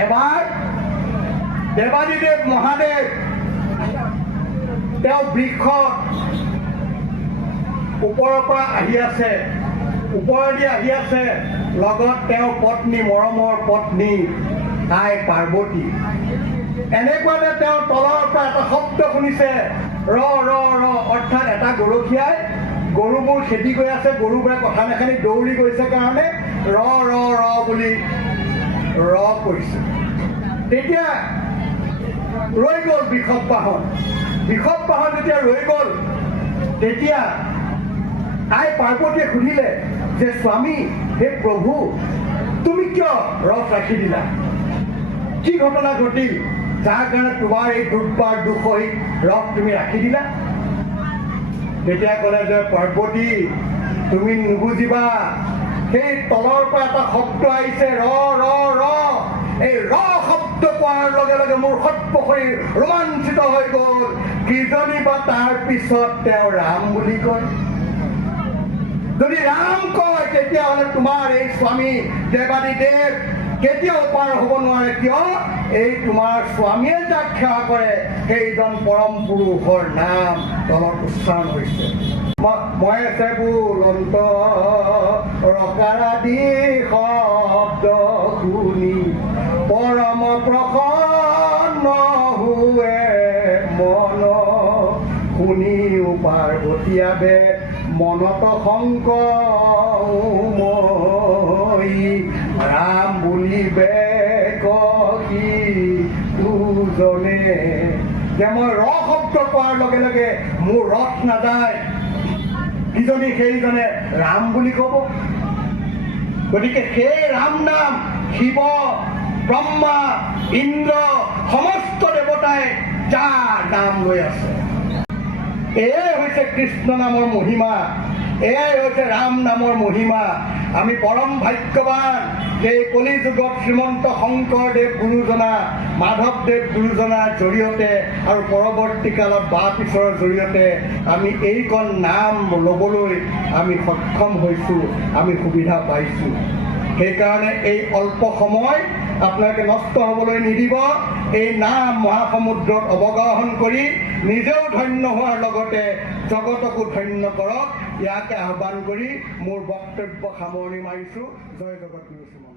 এবাৰ দেৱাদিদেৱ মহাদেৱ তেওঁ বৃক্ষত ওপৰৰ পৰা আহি আছে, ওপৰেদি আহি আছে, লগত তেওঁৰ পত্নী, মৰমৰ পত্নী আই পাৰ্বতী। এনেকুৱাতে তেওঁ তলৰ পৰা এটা শব্দ শুনিছে, ৰ ৰ ৰ, অৰ্থাৎ এটা গৰখীয়াই গৰুবোৰ খেদি গৈ আছে, গৰুবোৰে কথা নাখানি দৌৰি গৈছে কাৰণে ৰ ৰ ৰ বুলি ৰ কৰিছে। তেতিয়া ৰৈ গ'ল বৃষভ বাহন। বৃষভ বাহন যেতিয়া ৰৈ গ'ল, তেতিয়া আই পাৰ্বতীয়ে সুধিলে যে স্বামী, হে প্ৰভু, তুমি কিয় ৰথ ৰাখি দিলা? কি ঘটনা ঘটিল যাৰ কাৰণে তোমাৰ এই দুৰ্বাৰ দুঃসহিত ৰথ তুমি ৰাখি দিলা? তেতিয়া ক'লে যে পাৰ্বতী, তুমি নুবুজিবা, সেই তলৰ পৰা এটা শব্দ আহিছে, ৰ ৰ ৰ। এই ৰ শব্দ কোৱাৰ লগে লগে মোৰ সৰ্বশৰীৰ ৰোমাঞ্চিত হৈ গ'ল। কিজনী বা তাৰ পিছত তেওঁ ৰাম বুলি কয়। যদি ৰাম কয়, তেতিয়াহ'লে তোমাৰ এই স্বামী দেৱাদিদেৱ কেতিয়াও পাৰ হ'ব নোৱাৰে। কিয়? এই তোমাৰ স্বামীয়ে যাক সেৱা কৰে, সেইজন পৰম পুৰুষৰ নাম তলত উচ্চাৰণ হৈছে। মই আছে বুলন্ত ৰকাৰা দি শব্দ শুনি পৰম প্ৰসন্ন হুৱে মন। শুনিও পাৰ্বতীয়াবে মনত শংকময়ী, ৰাম বুলিবে কহি দুজনে। যে মই ৰ শব্দ কোৱাৰ লগে লগে মোৰ ৰথ নাযায়, কিজনী সেইজনে ৰাম বুলি ক'ব। গতিকে সেই ৰাম নাম শিৱ, ব্ৰহ্মা, ইন্দ্ৰ সমস্ত দেৱতাই যাৰ নাম লৈ আছে। এয়াই হৈছে কৃষ্ণ নামৰ মহিমা, এয়াই হৈছে ৰাম নামৰ মহিমা। আমি পৰম ভাগ্যৱান যে এই কলি যুগত শ্ৰীমন্ত শংকৰদেৱ গুৰুজনা, মাধৱদেৱ গুৰুজনাৰ জৰিয়তে আৰু পৰৱৰ্তী কালত বা পিছৰৰ জৰিয়তে আমি এইকণ নাম ল'বলৈ আমি সক্ষম হৈছোঁ, আমি সুবিধা পাইছোঁ। সেইকাৰণে এই অল্প সময় আপোনালোকে নষ্ট হ'বলৈ নিদিব। এই নাম মহাসমুদ্ৰত অৱগাহন কৰি নিজেও ধন্য হোৱাৰ লগতে জগতকো ধন্য কৰক, ইয়াকে আহ্বান কৰি মোৰ বক্তব্য সামৰণি মাৰিছোঁ। জয় জগত গুৰু শ্ৰীমন্ত।